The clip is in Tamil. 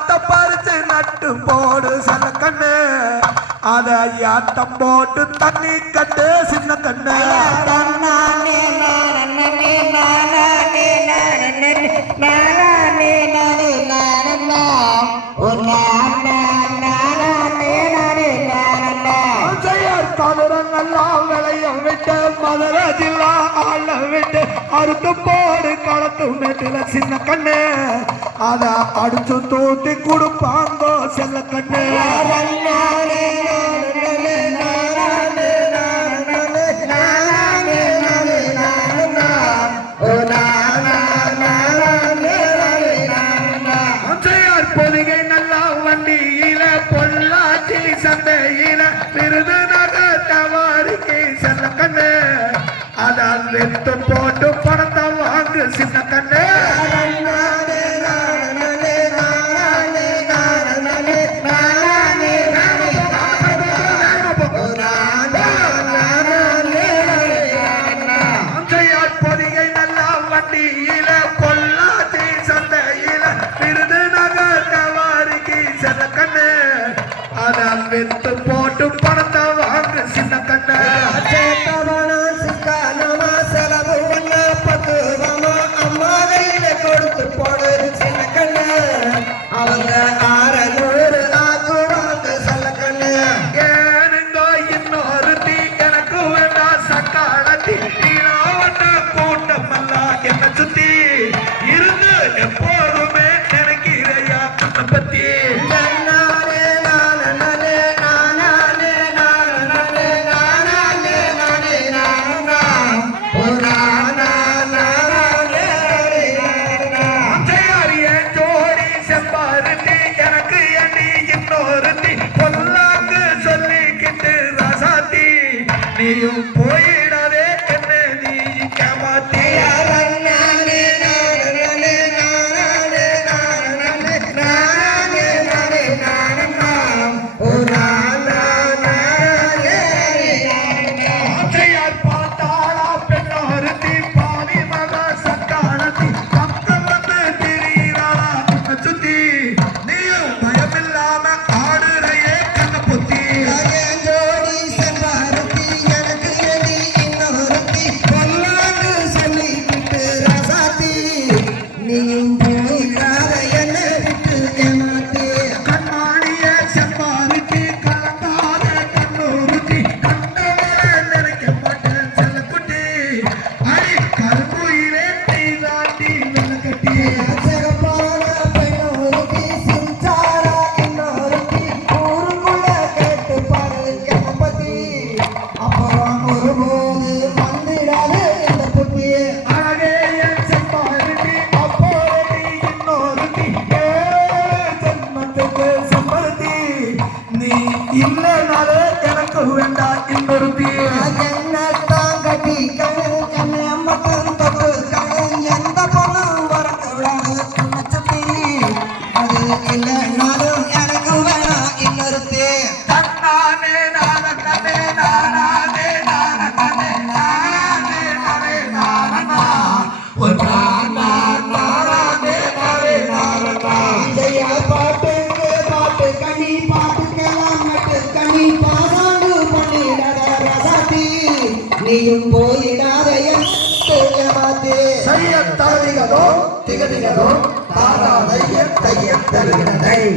ஆத்த பறிச்சு நட்டு போடு சில கண்ணு. அத யாத்தம் போட்டு தண்ணி கட்டு சின்ன கண்ணு. கல்லாம் விளையம் விட்டு மதுரை ஜில்லா ஆள விட்டு அறுத்து போடு களத்து மேட்டில சின்ன கண்ணு. அத அடிச்சு தூத்தி கொடுப்பாங்கோ செல்ல கண்ணு. பொதிகை நல்லா வண்டியில பொள்ளாச்சி சந்தையில விருது வெத்த போட்டு பணத்தை வாங்கு சின்ன கண்ணே. அதான் வெத்து போட்டு பணத்தை வாங்க சின்ன கண்ண. மேலும் போயிடும் வேண்டா இன்னொருத்தி? கட்டி மட்டும் தொட்டு எந்த பொண்ணும் வரக்கூடாது சுத்தி அது இல்லைனாலும் எங்கேயும் போயிடாதையன் செய்ய தருகிறதோ திகதிகதோ தாராதைய தைய